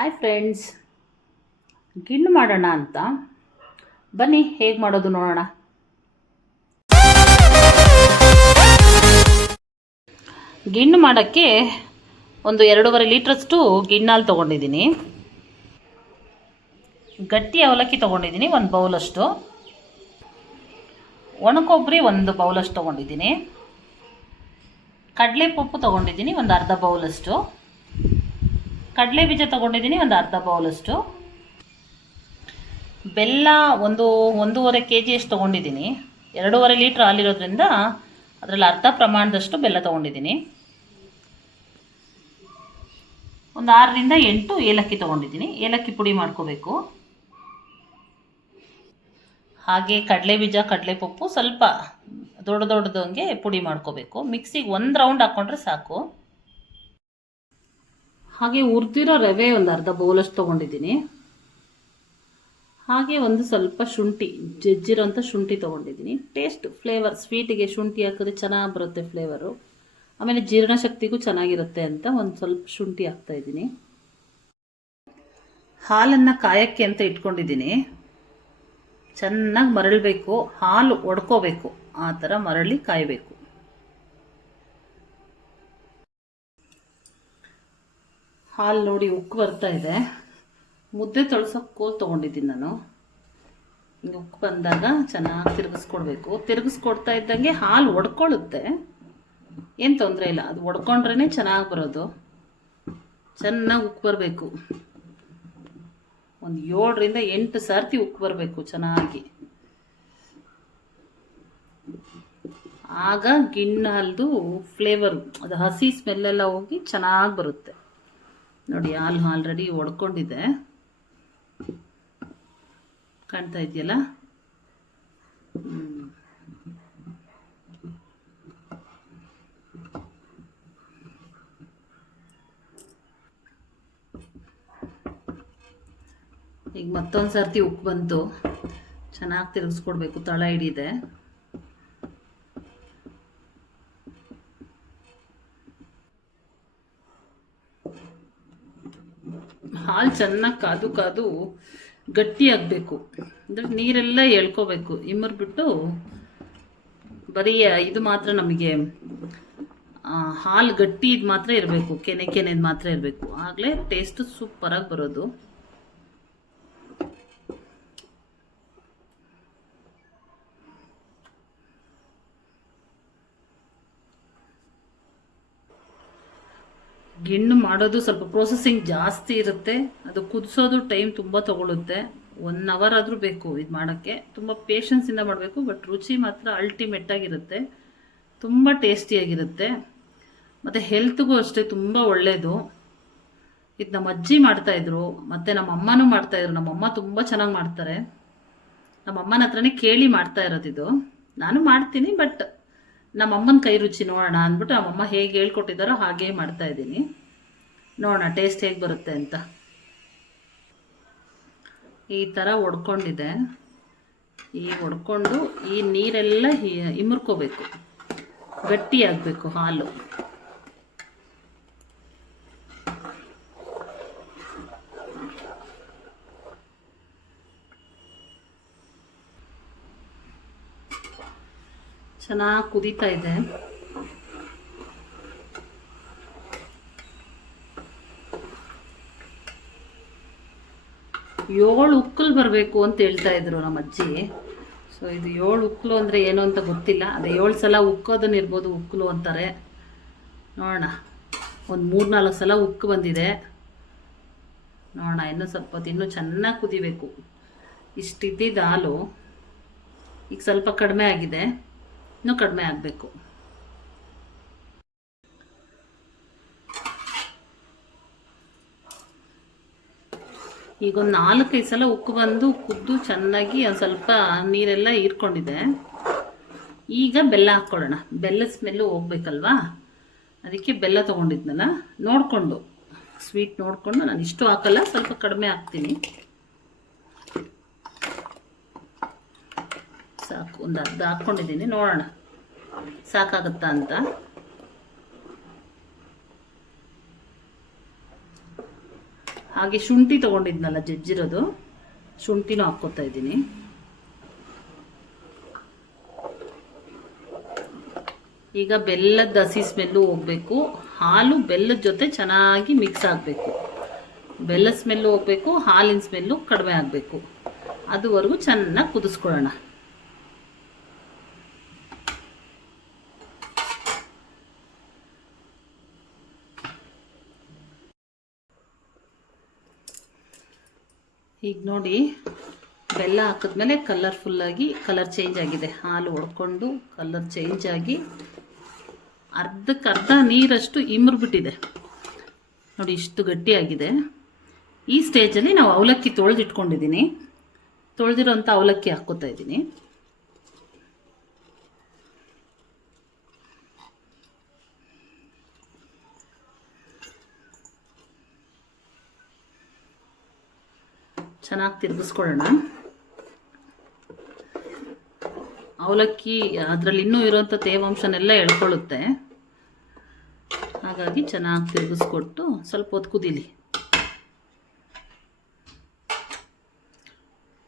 Hi friends, ಗಿಣ್ಣು ಮಾಡೋಣ ಅಂತ ಬನ್ನಿ. ಹೇಗೆ ಮಾಡೋದು ನೋಡೋಣ. ಗಿಣ್ಣು ಮಾಡೋಕ್ಕೆ ಒಂದು 2.5 ಲೀಟ್ರಷ್ಟು ಗಿಣ್ಣಾಲು ತೊಗೊಂಡಿದ್ದೀನಿ. ಗಟ್ಟಿ ಅವಲಕ್ಕಿ ತೊಗೊಂಡಿದ್ದೀನಿ 1 ಬೌಲಷ್ಟು. ಒಣಕೊಬ್ಬರಿ 1 ಬೌಲಷ್ಟು ತೊಗೊಂಡಿದ್ದೀನಿ. ಕಡಲೆಪಪ್ಪು ತೊಗೊಂಡಿದ್ದೀನಿ ಒಂದು ಅರ್ಧ ಬೌಲಷ್ಟು. ಕಡಲೆ ಬೀಜ ತೊಗೊಂಡಿದ್ದೀನಿ ಒಂದು ಅರ್ಧ ಬೌಲಷ್ಟು. ಬೆಲ್ಲ 1.5 kg ತೊಗೊಂಡಿದ್ದೀನಿ. 2.5 ಲೀಟ್ರ್ ಹಾಲಿರೋದ್ರಿಂದ ಅದರಲ್ಲಿ ಅರ್ಧ ಪ್ರಮಾಣದಷ್ಟು ಬೆಲ್ಲ ತೊಗೊಂಡಿದ್ದೀನಿ. ಒಂದು 6ರಿಂದ 8 ಏಲಕ್ಕಿ ತೊಗೊಂಡಿದ್ದೀನಿ. ಏಲಕ್ಕಿ ಪುಡಿ ಮಾಡ್ಕೋಬೇಕು. ಹಾಗೆ ಕಡಲೆ ಬೀಜ ಕಡಲೆಪಪ್ಪು ಸ್ವಲ್ಪ ದೊಡ್ಡದಂಗೆ ಪುಡಿ ಮಾಡ್ಕೋಬೇಕು. ಮಿಕ್ಸಿಗೆ 1 ರೌಂಡ್ ಹಾಕ್ಕೊಂಡ್ರೆ ಸಾಕು. ಹಾಗೆ ಹುರಿದಿರೋ ರವೆ ಒಂದು ಅರ್ಧ ಬೌಲಷ್ಟು ತೊಗೊಂಡಿದ್ದೀನಿ. ಹಾಗೆ ಒಂದು ಸ್ವಲ್ಪ ಶುಂಠಿ, ಜಜ್ಜಿರೋಂಥ ಶುಂಠಿ ತೊಗೊಂಡಿದ್ದೀನಿ. ಟೇಸ್ಟ್ ಫ್ಲೇವರ್, ಸ್ವೀಟಿಗೆ ಶುಂಠಿ ಹಾಕಿದ್ರೆ ಚೆನ್ನಾಗಿ ಬರುತ್ತೆ ಫ್ಲೇವರು. ಆಮೇಲೆ ಜೀರ್ಣಶಕ್ತಿಗೂ ಚೆನ್ನಾಗಿರುತ್ತೆ ಅಂತ ಒಂದು ಸ್ವಲ್ಪ ಶುಂಠಿ ಹಾಕ್ತಾಯಿದ್ದೀನಿ. ಹಾಲನ್ನು ಕಾಯೋಕ್ಕೆ ಅಂತ ಇಟ್ಕೊಂಡಿದ್ದೀನಿ. ಚೆನ್ನಾಗಿ ಮರಳಬೇಕು, ಹಾಲು ಒಡ್ಕೋಬೇಕು, ಆ ಥರ ಮರಳಿ ಕಾಯಬೇಕು. ಹಾಲು ನೋಡಿ ಉಕ್ಕು ಬರ್ತಾ ಇದೆ. ಮುದ್ದೆ ತೊಳ್ಸೋಕ್ಕೆ ಕೋಲ್ ತೊಗೊಂಡಿದ್ದೀನಿ ನಾನು. ಹಿಂಗೆ ಉಕ್ಕು ಬಂದಾಗ ಚೆನ್ನಾಗಿ ತಿರುಗಿಸ್ಕೊಡ್ಬೇಕು. ತಿರುಗಿಸ್ಕೊಡ್ತಾ ಇದ್ದಂಗೆ ಹಾಲು ಒಡ್ಕೊಳ್ಳುತ್ತೆ, ಏನು ತೊಂದರೆ ಇಲ್ಲ. ಅದು ಒಡ್ಕೊಂಡ್ರೇ ಚೆನ್ನಾಗಿ ಬರೋದು. ಚೆನ್ನಾಗಿ ಉಕ್ಕು ಬರಬೇಕು. ಒಂದು 7ರಿಂದ 8 ಸರ್ತಿ ಉಕ್ಕು ಬರಬೇಕು ಚೆನ್ನಾಗಿ. ಆಗ ಗಿಣ್ಣು ಹಾಲ್ದು ಫ್ಲೇವರು, ಅದು ಹಸಿ ಸ್ಮೆಲ್ಲೆಲ್ಲ ಹೋಗಿ ಚೆನ್ನಾಗಿ ಬರುತ್ತೆ. ನೋಡಿ ಹಾಲು ಆಲ್ರೆಡಿ ಒಡ್ಕೊಂಡಿದೆ, ಕಾಣ್ತಾ ಇದೆಯಲ್ಲ. ಈಗ ಮತ್ತೊಂದು ಸರ್ತಿ ಉಪ್ಪು ಬಂತು, ಚೆನ್ನಾಗಿ ತಿರುಗಿಸ್ಕೊಡ್ಬೇಕು, ತಳ ಹಿಡಿದೆ. ಹಾಲು ಚೆನ್ನಾಗಿ ಕಾದು ಗಟ್ಟಿ ಆಗಬೇಕು. ಅಂದರೆ ನೀರೆಲ್ಲ ಎಳ್ಕೋಬೇಕು. ಇಮ್ಮರ್ಬಿಟ್ಟು ಬರೀ ಇದು ಮಾತ್ರ ನಮಗೆ ಹಾಲು ಗಟ್ಟಿ ಇದು ಮಾತ್ರ ಇರಬೇಕು, ಕೆನೆದು ಮಾತ್ರ ಇರಬೇಕು. ಆಗಲೇ ಟೇಸ್ಟ್ ಸೂಪರಾಗಿ ಬರೋದು. ಗಿಣ್ಣು ಮಾಡೋದು ಸ್ವಲ್ಪ ಪ್ರೊಸೆಸಿಂಗ್ ಜಾಸ್ತಿ ಇರುತ್ತೆ. ಅದು ಕುದಿಸೋದು ಟೈಮ್ ತುಂಬ ತಗೊಳುತ್ತೆ. 1 ಅವರ್ ಆದರೂ ಬೇಕು ಇದು ಮಾಡೋಕ್ಕೆ. ತುಂಬ ಪೇಷನ್ಸಿಂದ ಮಾಡಬೇಕು. ಬಟ್ ರುಚಿ ಮಾತ್ರ ಅಲ್ಟಿಮೇಟ್ ಆಗಿರುತ್ತೆ, ತುಂಬ ಟೇಸ್ಟಿಯಾಗಿರುತ್ತೆ. ಮತ್ತು ಹೆಲ್ತ್ಗೂ ಅಷ್ಟೇ ತುಂಬ ಒಳ್ಳೆಯದು. ಇದು ನಮ್ಮ ಅಜ್ಜಿ ಮಾಡ್ತಾಯಿದ್ರು, ಮತ್ತು ನಮ್ಮ ಅಮ್ಮನೂ ಮಾಡ್ತಾಯಿದ್ರು. ನಮ್ಮಮ್ಮ ತುಂಬ ಚೆನ್ನಾಗಿ ಮಾಡ್ತಾರೆ. ನಮ್ಮಮ್ಮನ ಹತ್ರನೇ ಕೇಳಿ ಮಾಡ್ತಾ ಇರೋದಿದು. ನಾನು ಮಾಡ್ತೀನಿ, ಬಟ್ ನಮ್ಮಮ್ಮನ ಕೈ ರುಚಿ ನೋಡೋಣ ಅಂದ್ಬಿಟ್ಟು ನಮ್ಮಮ್ಮ ಹೇಗೆ ಹೇಳ್ಕೊಟ್ಟಿದ್ದಾರೋ ಹಾಗೇ ಮಾಡ್ತಾಯಿದ್ದೀನಿ. ನೋಡೋಣ ಟೇಸ್ಟ್ ಹೇಗೆ ಬರುತ್ತೆ ಅಂತ. ಈ ಥರ ಒಡ್ಕೊಂಡಿದೆ. ಈ ಒಡ್ಕೊಂಡು ಈ ನೀರೆಲ್ಲ ಇಮರ್ಕೋಬೇಕು, ಗಟ್ಟಿಯಾಗಬೇಕು ಹಾಲು. ಚೆನ್ನಾಗಿ ಕುದೀತಾ ಇದೆ. ಏಳು ಉಕ್ಕಲು ಬರಬೇಕು ಅಂತ ಹೇಳ್ತಾ ಇದ್ರು ನಮ್ಮ ಅಜ್ಜಿ. ಸೊ ಇದು 7 ಉಕ್ಕಲು ಅಂದರೆ ಏನು ಅಂತ ಗೊತ್ತಿಲ್ಲ. ಅದೇ 7 ಸಲ ಉಕ್ಕೋದನ್ನ ಇರ್ಬೋದು, ಉಕ್ಕಲು ಅಂತಾರೆ. ನೋಡೋಣ, ಒಂದು 3-4 ಸಲ ಉಕ್ಕು ಬಂದಿದೆ. ನೋಡೋಣ, ಇನ್ನೂ ಸ್ವಲ್ಪ ಹೊತ್ತು ಇನ್ನೂ ಚೆನ್ನಾಗಿ ಕುದಿಬೇಕು. ಇಷ್ಟಿದ್ದಿದ್ದು ಹಾಲು ಈಗ ಸ್ವಲ್ಪ ಕಡಿಮೆ ಆಗಿದೆ, ಇನ್ನೂ ಕಡಿಮೆ ಆಗಬೇಕು. ಈಗ ಒಂದು 4-5 ಸಲ ಉಕ್ಕು ಬಂದು ಕುದ್ದು ಚೆನ್ನಾಗಿ ಒಂದು ಸ್ವಲ್ಪ ನೀರೆಲ್ಲ ಹೀರ್ಕೊಂಡಿದೆ. ಈಗ ಬೆಲ್ಲ ಹಾಕ್ಕೊಳ್ಳೋಣ. ಬೆಲ್ಲ ಸ್ಮೆಲ್ಲು ಹೋಗ್ಬೇಕಲ್ವಾ, ಅದಕ್ಕೆ ಬೆಲ್ಲ ತೊಗೊಂಡಿದ್ನಲ್ಲ, ನೋಡಿಕೊಂಡು ಸ್ವೀಟ್ ನೋಡಿಕೊಂಡು. ನಾನು ಇಷ್ಟು ಹಾಕಲ್ಲ, ಸ್ವಲ್ಪ ಕಡಿಮೆ ಹಾಕ್ತೀನಿ. ಸಾಕು, ಒಂದು ಅರ್ಧ ಹಾಕ್ಕೊಂಡಿದ್ದೀನಿ. ನೋಡೋಣ ಸಾಕಾಗುತ್ತಾ ಅಂತ. ಹಾಗೆ ಶುಂಠಿ ತೊಗೊಂಡಿದ್ನಲ್ಲ ಜಜ್ಜಿರೋದು, ಶುಂಠಿನೂ ಹಾಕ್ಕೊತಾ ಇದ್ದೀನಿ. ಈಗ ಬೆಲ್ಲದ ಹಸಿ ಸ್ಮೆಲ್ಲು ಹೋಗಬೇಕು, ಹಾಲು ಬೆಲ್ಲದ ಜೊತೆ ಚೆನ್ನಾಗಿ ಮಿಕ್ಸ್ ಆಗಬೇಕು. ಬೆಲ್ಲದ ಸ್ಮೆಲ್ಲು ಹೋಗಬೇಕು, ಹಾಲಿನ ಸ್ಮೆಲ್ಲು ಕಡಿಮೆ ಆಗಬೇಕು. ಅದುವರೆಗೂ ಚೆನ್ನಾಗಿ ಕುದಿಸ್ಕೊಳ್ಳೋಣ. ಈಗ ನೋಡಿ, ಬೆಲ್ಲ ಹಾಕಿದ್ಮೇಲೆ ಕಲರ್ಫುಲ್ಲಾಗಿ ಕಲರ್ ಚೇಂಜ್ ಆಗಿದೆ. ಹಾಲು ಹೊಡ್ಕೊಂಡು ಕಲರ್ ಚೇಂಜ್ ಆಗಿ ಅರ್ಧಕ್ಕರ್ಧ ನೀರಷ್ಟು ಇಮ್ರುಬಿಟ್ಟಿದೆ ನೋಡಿ, ಇಷ್ಟು ಗಟ್ಟಿಯಾಗಿದೆ. ಈ ಸ್ಟೇಜಲ್ಲಿ ನಾವು ಅವಲಕ್ಕಿ ತೊಳೆದಿಟ್ಕೊಂಡಿದ್ದೀನಿ, ತೊಳೆದಿರೋಂಥ ಅವಲಕ್ಕಿ ಹಾಕ್ಕೋತಾ ಇದ್ದೀನಿ. ಚೆನ್ನಾಗಿ ತಿರುಗಿಸ್ಕೊಳ್ಳೋಣ. ಅವಲಕ್ಕಿ ಅದರಲ್ಲಿ ಇನ್ನೂ ಇರೋಂಥ ತೇವಾಂಶನೆಲ್ಲ ಎಳ್ಕೊಳ್ಳುತ್ತೆ, ಹಾಗಾಗಿ ಚೆನ್ನಾಗಿ ತಿರುಗಿಸ್ಕೊಟ್ಟು ಸ್ವಲ್ಪ ಹೊತ್ತು ಕುದೀಲಿ.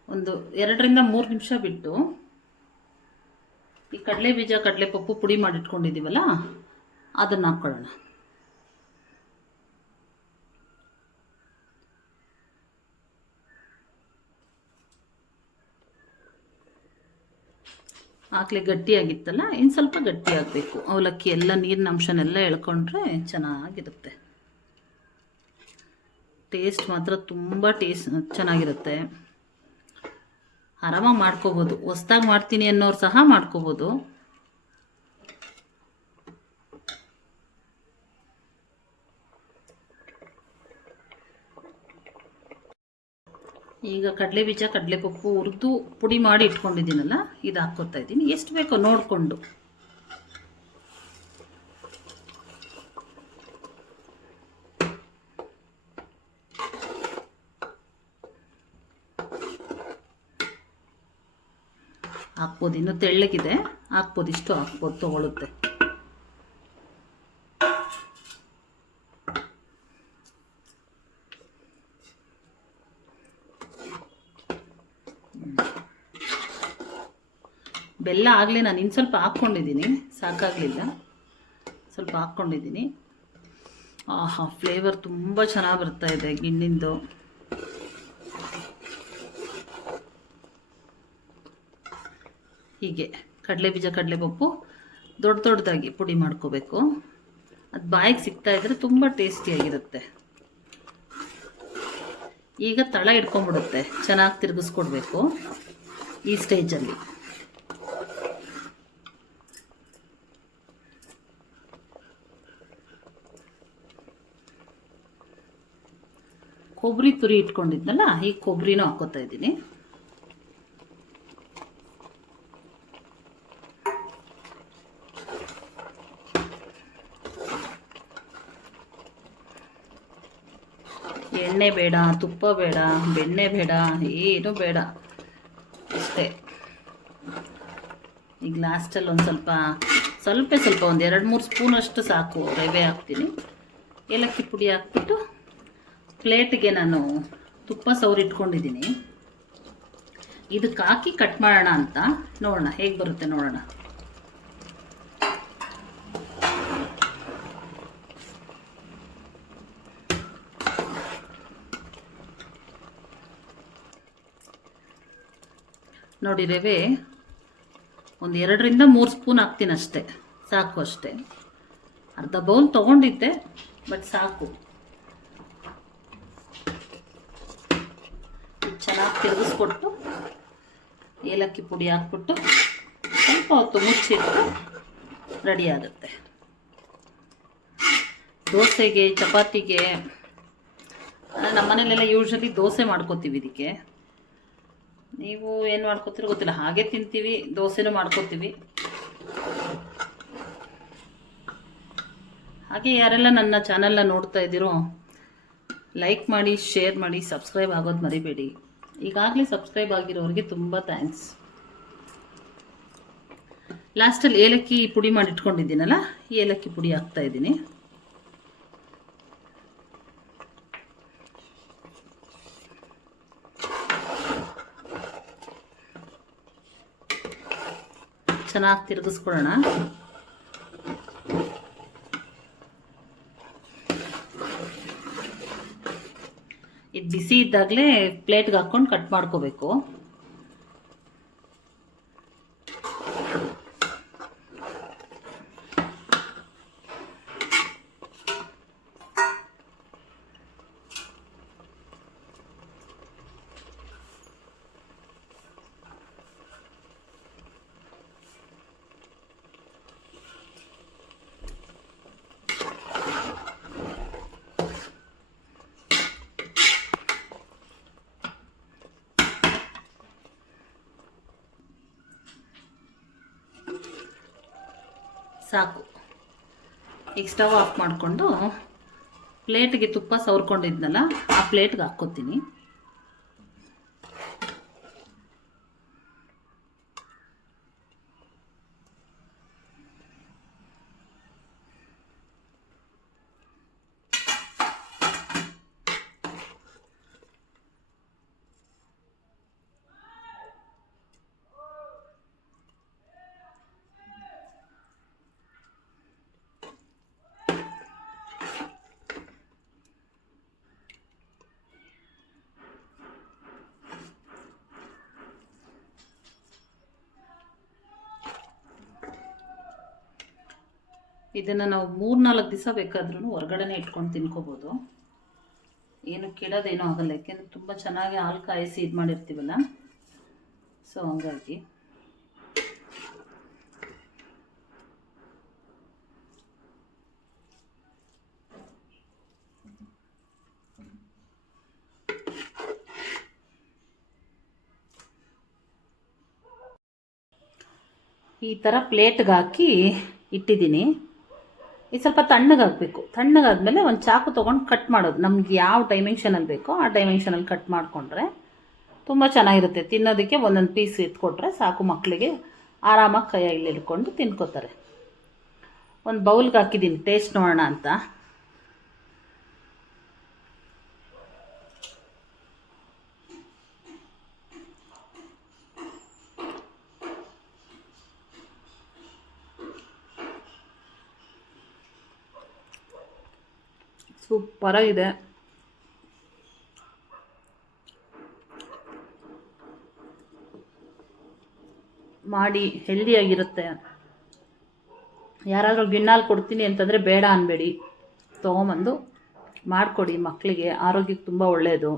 ಒಂದು 2ರಿಂದ 3 ನಿಮಿಷ ಬಿಟ್ಟು ಈ ಕಡಲೆ ಬೀಜ ಕಡಲೆಪಪ್ಪು ಪುಡಿ ಮಾಡಿಟ್ಕೊಂಡಿದ್ದೀವಲ್ಲ ಅದನ್ನು ಹಾಕ್ಕೊಳ್ಳೋಣ. ಹಾಕ್ಲೆ ಗಟ್ಟಿಯಾಗಿತ್ತಲ್ಲ, ಇನ್ನು ಸ್ವಲ್ಪ ಗಟ್ಟಿಯಾಗಬೇಕು. ಅವಲಕ್ಕಿ ಎಲ್ಲ ನೀರಿನ ಅಂಶನೆಲ್ಲ ಎಳ್ಕೊಂಡ್ರೆ ಚೆನ್ನಾಗಿರುತ್ತೆ. ಟೇಸ್ಟ್ ಮಾತ್ರ ತುಂಬ ಚೆನ್ನಾಗಿರುತ್ತೆ. ಆರಾಮಾಗಿ ಮಾಡ್ಕೋಬೋದು. ಹೊಸ್ದಾಗಿ ಮಾಡ್ತೀನಿ ಅನ್ನೋರು ಸಹ ಮಾಡ್ಕೋಬೋದು. ಈಗ ಕಡಲೆ ಬೀಜ ಕಡಲೆಪಪ್ಪು ಹುರಿದು ಪುಡಿ ಮಾಡಿ ಇಟ್ಕೊಂಡಿದ್ದೀನಲ್ಲ, ಇದು ಹಾಕ್ಕೊತಾ ಇದ್ದೀನಿ. ಎಷ್ಟು ಬೇಕೋ ನೋಡಿಕೊಂಡು. ಹಾಕ್ಬೋದು, ಇನ್ನೂ ತೆಳ್ಳಗಿದೆ, ಹಾಕ್ಬೋದು, ಇಷ್ಟು ಹಾಕ್ಬೋದು, ತೊಗೊಳುತ್ತೆ. ಬೆಲ್ಲ ಆಗಲೇ ನಾನು ಇನ್ನು ಸ್ವಲ್ಪ ಹಾಕ್ಕೊಂಡಿದ್ದೀನಿ, ಸಾಕಾಗಲಿಲ್ಲ, ಸ್ವಲ್ಪ ಹಾಕ್ಕೊಂಡಿದ್ದೀನಿ. ಆಹಾ, ಫ್ಲೇವರ್ ತುಂಬ ಚೆನ್ನಾಗಿ ಬರ್ತಾ ಇದೆ ಗಿಣ್ಣಿಂದು. ಹೀಗೆ ಕಡಲೆ ಬೀಜ ಕಡಲೆಪಪ್ಪು ದೊಡ್ಡದಾಗಿ ಪುಡಿ ಮಾಡ್ಕೋಬೇಕು. ಅದು ಬಾಯಿಗೆ ಸಿಗ್ತಾ ಇದ್ರೆ ತುಂಬ ಟೇಸ್ಟಿಯಾಗಿರುತ್ತೆ. ಈಗ ತಳ ಇಟ್ಕೊಂಡ್ಬಿಡುತ್ತೆ, ಚೆನ್ನಾಗಿ ತಿರುಗಿಸ್ಕೊಡ್ಬೇಕು ಈ ಸ್ಟೇಜಲ್ಲಿ. ಕೊಬ್ಬರಿ ತುರಿ ಇಟ್ಕೊಂಡಿದ್ನಲ್ಲ, ಈ ಕೊಬ್ಬರಿನೂ ಹಾಕೋತಾ ಇದ್ದೀನಿ. ಎಣ್ಣೆ ಬೇಡ, ತುಪ್ಪ ಬೇಡ, ಬೆಣ್ಣೆ ಬೇಡ, ಏನು ಬೇಡ, ಅಷ್ಟೇ. ಈಗ ಲಾಸ್ಟಲ್ಲಿ ಒಂದು ಸ್ವಲ್ಪ ಒಂದು 2-3 ಸ್ಪೂನಷ್ಟು ಸಾಕು ರವೆ ಹಾಕ್ತೀನಿ. ಏಲಕ್ಕಿ ಪುಡಿ ಹಾಕ್ಬಿಟ್ಟು ಪ್ಲೇಟ್ಗೆ ನಾನು ತುಪ್ಪ ಸವರಿಟ್ಕೊಂಡಿದ್ದೀನಿ. ಇದಕ್ಕೆ ಹಾಕಿ ಕಟ್ ಮಾಡೋಣ ಅಂತ ನೋಡೋಣ, ಹೇಗೆ ಬರುತ್ತೆ ನೋಡೋಣ. ನೋಡಿ, ರವೆ ಒಂದು 2ರಿಂದ 3 ಸ್ಪೂನ್ ಹಾಕ್ತೀನಿ ಅಷ್ಟೇ, ಸಾಕು ಅಷ್ಟೇ. ಅರ್ಧ ಬೌಲ್ ತೊಗೊಂಡಿದ್ದೆ, ಬಟ್ ಸಾಕು. ಚೆನ್ನಾಗಿ ತಿರುಗಿಸ್ಕೊಟ್ಟು ಏಲಕ್ಕಿ ಪುಡಿ ಹಾಕ್ಬಿಟ್ಟು ಸ್ವಲ್ಪ ಹೊತ್ತು ಮುಚ್ಚಿಟ್ಟು ರೆಡಿ ಆಗುತ್ತೆ. ದೋಸೆಗೆ, ಚಪಾತಿಗೆ, ನಮ್ಮ ಮನೇಲೆಲ್ಲ ಯೂಶ್ವಲಿ ದೋಸೆ ಮಾಡ್ಕೋತೀವಿ. ಇದಕ್ಕೆ ನೀವು ಏನು ಮಾಡ್ಕೋತೀರೋ ಗೊತ್ತಿಲ್ಲ, ಹಾಗೆ ತಿಂತೀವಿ, ದೋಸೆನೂ ಮಾಡ್ಕೋತೀವಿ. ಹಾಗೆ ಯಾರೆಲ್ಲ ನನ್ನ ಚಾನಲ್ನ ನೋಡ್ತಾ ಇದ್ದೀರೋ ಲೈಕ್ ಮಾಡಿ, ಶೇರ್ ಮಾಡಿ, ಸಬ್ಸ್ಕ್ರೈಬ್ ಆಗೋದು ಮರಿಬೇಡಿ. ಈಗಾಗಲೇ ಸಬ್ಸ್ಕ್ರೈಬ್ ಆಗಿರೋರಿಗೆ ತುಂಬ ಥ್ಯಾಂಕ್ಸ್. ಲಾಸ್ಟಲ್ಲಿ ಏಲಕ್ಕಿ ಪುಡಿ ಮಾಡಿ ಇಟ್ಕೊಂಡಿದ್ದೀನಲ್ಲ, ಈ ಏಲಕ್ಕಿ ಪುಡಿ ಹಾಕ್ತಾ ಇದ್ದೀನಿ. ಚೆನ್ನಾಗಿ ತಿರುಗಿಸ್ಕೊಳ್ಳೋಣ. ಇದು ಬಿಸಿ ಇದ್ದಾಗಲೇ ಪ್ಲೇಟ್ಗೆ ಹಾಕ್ಕೊಂಡು ಕಟ್ ಮಾಡ್ಕೋಬೇಕು. ಸಾಕು. ಈಗ ಸ್ಟವ್ ಆಫ್ ಮಾಡಿಕೊಂಡು ಪ್ಲೇಟ್ಗೆ ತುಪ್ಪ ಸವರ್ಕೊಂಡಿದ್ನಲ್ಲ ಆ ಪ್ಲೇಟ್ಗೆ ಹಾಕ್ಕೋತೀನಿ. ಇದನ್ನು ನಾವು 3-4 ದಿವಸ ಬೇಕಾದ್ರೂ ಹೊರಗಡೆನೇ ಇಟ್ಕೊಂಡು ತಿನ್ಕೋಬೋದು. ಏನು ಕೆಡೋದೇನೂ ಆಗಲ್ಲ, ಯಾಕೆಂದರೆ ತುಂಬ ಚೆನ್ನಾಗಿ ಹಾಲು ಕಾಯಿಸಿ ಇದು ಮಾಡಿರ್ತೀವಲ್ಲ, ಸೊ ಹಂಗಾಗಿ. ಈ ಥರ ಪ್ಲೇಟ್ಗೆ ಹಾಕಿ ಇಟ್ಟಿದ್ದೀನಿ. ಇದು ಸ್ವಲ್ಪ ತಣ್ಣಗಾಗಬೇಕು. ತಣ್ಣಗಾದ್ಮೇಲೆ ಒಂದು ಚಾಕು ತೊಗೊಂಡು ಕಟ್ ಮಾಡೋದು. ನಮ್ಗೆ ಯಾವ ಡೈಮೆನ್ಷನಲ್ಲಿ ಬೇಕೋ ಆ ಡೈಮೆನ್ಷನಲ್ಲಿ ಕಟ್ ಮಾಡಿಕೊಂಡ್ರೆ ತುಂಬ ಚೆನ್ನಾಗಿರುತ್ತೆ. ತಿನ್ನೋದಕ್ಕೆ ಒಂದೊಂದು ಪೀಸ್ ಇಟ್ಕೊಟ್ರೆ ಸಾಕು, ಮಕ್ಕಳಿಗೆ ಆರಾಮಾಗಿ ಕೈಯಲ್ಲಿ ಹಿಡ್ಕೊಂಡು ತಿನ್ಕೋತಾರೆ. ಒಂದು ಬೌಲ್ಗೆ ಹಾಕಿದ್ದೀನಿ ಟೇಸ್ಟ್ ನೋಡೋಣ ಅಂತ. ಸೂಪರಾಗಿದೆ. ಮಾಡಿ ಹೆಲ್ದಿಯಾಗಿರುತ್ತೆ. ಯಾರಾದರೂ ಗಿಣ್ಣಾಲು ಕೊಡ್ತೀನಿ ಅಂತಂದರೆ ಬೇಡ ಅನ್ಬೇಡಿ, ತೊಗೊಂಬಂದು ಮಾಡಿಕೊಡಿ. ಮಕ್ಕಳಿಗೆ ಆರೋಗ್ಯಕ್ಕೆ ತುಂಬ ಒಳ್ಳೆಯದು.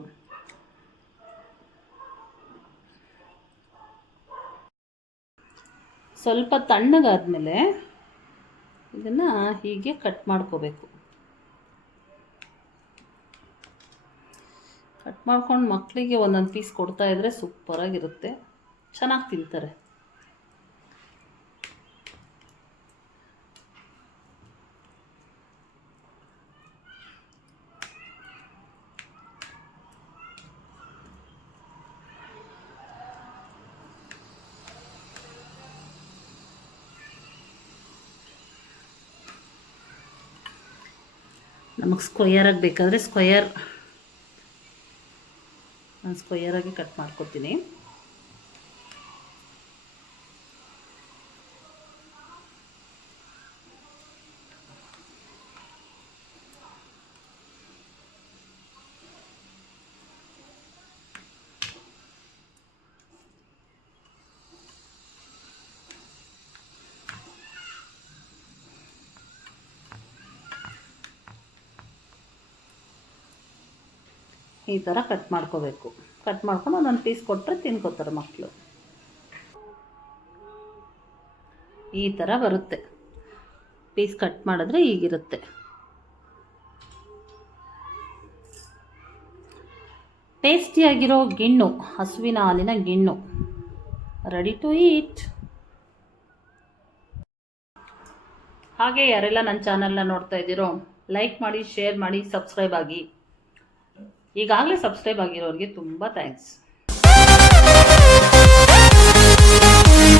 ಸ್ವಲ್ಪ ತಣ್ಣಗಾದ್ಮೇಲೆ ಇದನ್ನು ಹೀಗೆ ಕಟ್ ಮಾಡ್ಕೋಬೇಕು. ಕಟ್ ಮಾಡ್ಕೊಂಡು ಮಕ್ಕಳಿಗೆ ಒಂದೊಂದು ಪೀಸ್ ಕೊಡ್ತಾಯಿದ್ರೆ ಸೂಪರಾಗಿರುತ್ತೆ, ಚೆನ್ನಾಗಿ ತಿಂತಾರೆ. ನಮಗೆ ಸ್ಕ್ವಯರಾಗಿ ಬೇಕಾದರೆ ನಾನು ಸ್ಕ್ವಯರಾಗಿ ಕಟ್ ಮಾಡ್ಕೊತೀನಿ. ಈ ಥರ ಕಟ್ ಮಾಡ್ಕೋಬೇಕು. ಕಟ್ ಮಾಡ್ಕೊಂಡು ಒಂದೊಂದು ಪೀಸ್ ಕೊಟ್ಟರೆ ತಿನ್ಕೋತಾರೆ ಮಕ್ಕಳು. ಈ ಥರ ಬರುತ್ತೆ. ಪೀಸ್ ಕಟ್ ಮಾಡಿದ್ರೆ ಹೀಗಿರುತ್ತೆ. ಟೇಸ್ಟಿಯಾಗಿರೋ ಗಿಣ್ಣು, ಹಸುವಿನ ಹಾಲಿನ ಗಿಣ್ಣು ರೆಡಿ ಟು ಈಟ್. ಹಾಗೆ ಯಾರೆಲ್ಲ ನನ್ನ ಚಾನಲ್ನ ನೋಡ್ತಾ ಇದ್ದೀರೋ ಲೈಕ್ ಮಾಡಿ, ಶೇರ್ ಮಾಡಿ, ಸಬ್ಸ್ಕ್ರೈಬ್ ಆಗಿ. ಈಗಾಗಲೇ ಸಬ್ಸ್ಕ್ರೈಬ್ ಆಗಿರೋರಿಗೆ ತುಂಬ ಥ್ಯಾಂಕ್ಸ್.